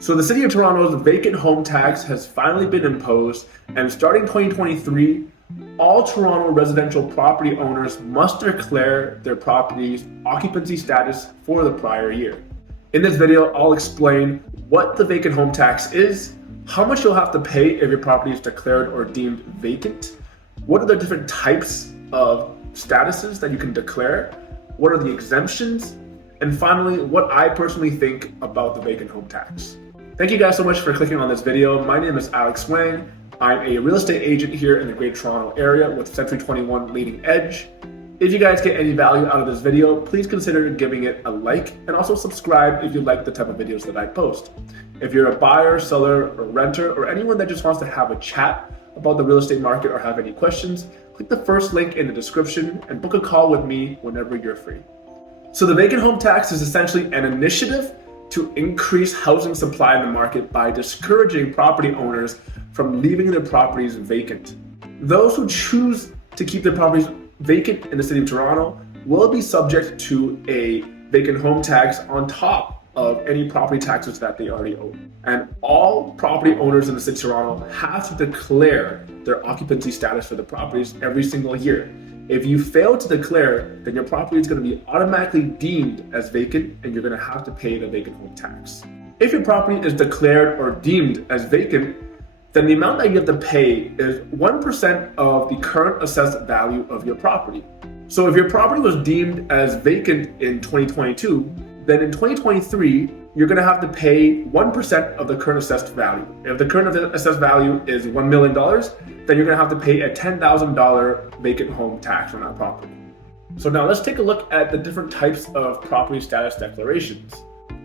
So the City of Toronto's vacant home tax has finally been imposed, and starting 2023, all Toronto residential property owners must declare their property's occupancy status for the prior year. In this video, I'll explain what the vacant home tax is, how much you'll have to pay if your property is declared or deemed vacant, what are the different types of statuses that you can declare, what are the exemptions, and finally, what I personally think about the vacant home tax. Thank you guys so much for clicking on this video. My name is Alex Wang. I'm a real estate agent here in the Greater Toronto area with Century 21 Leading Edge. If you guys get any value out of this video, please consider giving it a like and also subscribe if you like the type of videos that I post. If you're a buyer, seller, or renter, or anyone that just wants to have a chat about the real estate market or have any questions, click the first link in the description and book a call with me whenever you're free. So the vacant home tax is essentially an initiative to increase housing supply in the market by discouraging property owners from leaving their properties vacant. Those who choose to keep their properties vacant in the City of Toronto will be subject to a vacant home tax on top of any property taxes that they already owe. And all property owners in the City of Toronto have to declare their occupancy status for the properties every single year. If you fail to declare, then your property is going to be automatically deemed as vacant and you're going to have to pay the vacant home tax. If your property is declared or deemed as vacant, then the amount that you have to pay is 1% of the current assessed value of your property. So if your property was deemed as vacant in 2022, then in 2023, you're going to have to pay 1% of the current assessed value. If the current assessed value is $1 million, then you're going to have to pay a $10,000 vacant home tax on that property. So now let's take a look at the different types of property status declarations.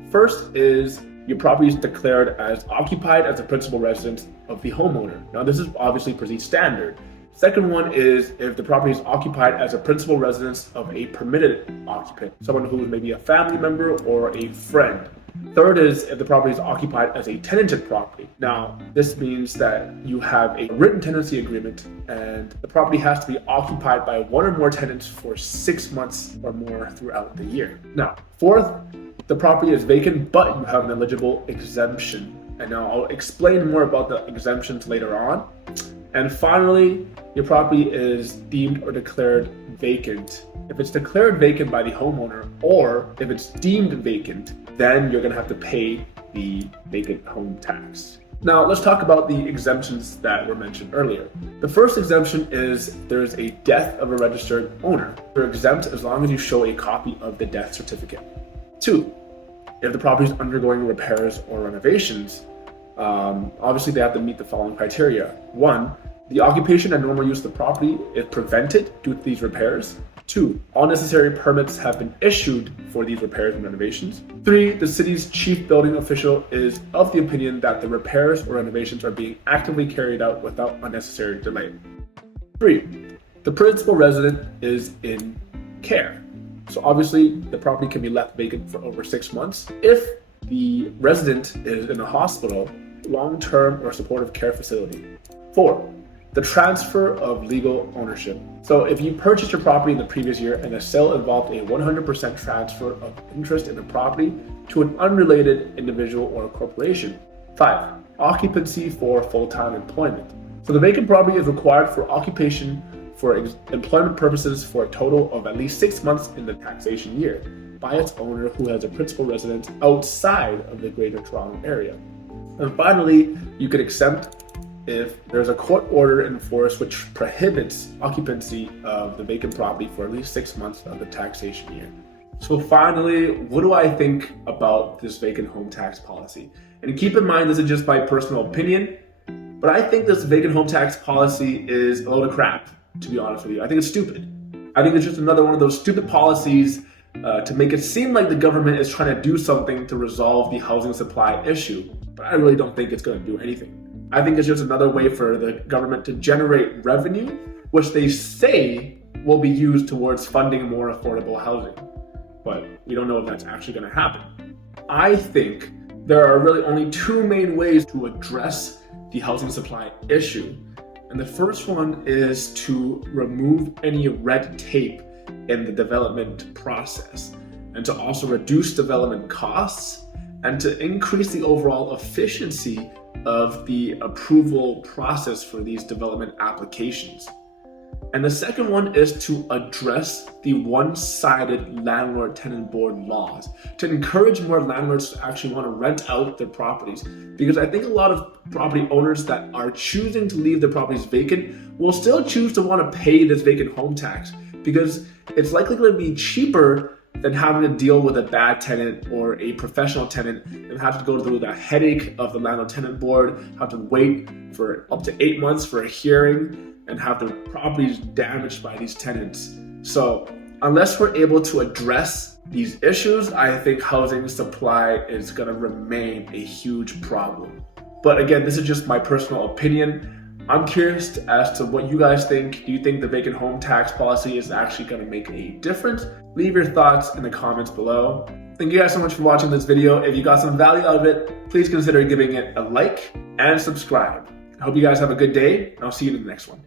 First is your property is declared as occupied as a principal residence of the homeowner. Now this is obviously pretty standard. Second one is if the property is occupied as a principal residence of a permitted occupant, someone who is maybe a family member or a friend. Third is if the property is occupied as a tenanted property. Now, this means that you have a written tenancy agreement and the property has to be occupied by one or more tenants for 6 months or more throughout the year. Now, fourth, the property is vacant, but you have an eligible exemption. And now I'll explain more about the exemptions later on. And finally, your property is deemed or declared vacant. If it's declared vacant by the homeowner or if it's deemed vacant, then you're gonna have to pay the vacant home tax. Now let's talk about the exemptions that were mentioned earlier. The first exemption is there's a death of a registered owner. You're exempt as long as you show a copy of the death certificate. 2, if the property is undergoing repairs or renovations, obviously they have to meet the following criteria. 1, the occupation and normal use of the property is prevented due to these repairs. 2, all necessary permits have been issued for these repairs and renovations. 3, the city's chief building official is of the opinion that the repairs or renovations are being actively carried out without unnecessary delay. 3, the principal resident is in care. So obviously the property can be left vacant for over 6 months. If the resident is in a hospital, long-term or supportive care facility. 4, the transfer of legal ownership. So if you purchased your property in the previous year and the sale involved a 100% transfer of interest in the property to an unrelated individual or corporation. 5, occupancy for full-time employment. So the vacant property is required for occupation for employment purposes for a total of at least 6 months in the taxation year by its owner who has a principal residence outside of the Greater Toronto area. And finally, you could exempt if there's a court order in force which prohibits occupancy of the vacant property for at least 6 months of the taxation year. So finally, what do I think about this vacant home tax policy? And keep in mind, this is just my personal opinion, but I think this vacant home tax policy is a load of crap, to be honest with you. I think it's stupid. I think it's just another one of those stupid policies to make it seem like the government is trying to do something to resolve the housing supply issue, but I really don't think it's going to do anything. I think it's just another way for the government to generate revenue, which they say will be used towards funding more affordable housing. But we don't know if that's actually going to happen. I think there are really only 2 main ways to address the housing supply issue. And the first one is to remove any red tape in the development process and to also reduce development costs and to increase the overall efficiency of the approval process for these development applications. And the second one is to address the one-sided landlord-tenant board laws, to encourage more landlords to actually want to rent out their properties. Because I think a lot of property owners that are choosing to leave their properties vacant will still choose to want to pay this vacant home tax, because it's likely going to be cheaper than having to deal with a bad tenant or a professional tenant and have to go through the headache of the landlord-tenant board, have to wait for up to 8 months for a hearing, and have their properties damaged by these tenants. So unless we're able to address these issues, I think housing supply is going to remain a huge problem. But again, this is just my personal opinion. I'm curious as to what you guys think. Do you think the vacant home tax policy is actually going to make a difference? Leave your thoughts in the comments below. Thank you guys so much for watching this video. If you got some value out of it, please consider giving it a like and subscribe. I hope you guys have a good day, and I'll see you in the next one.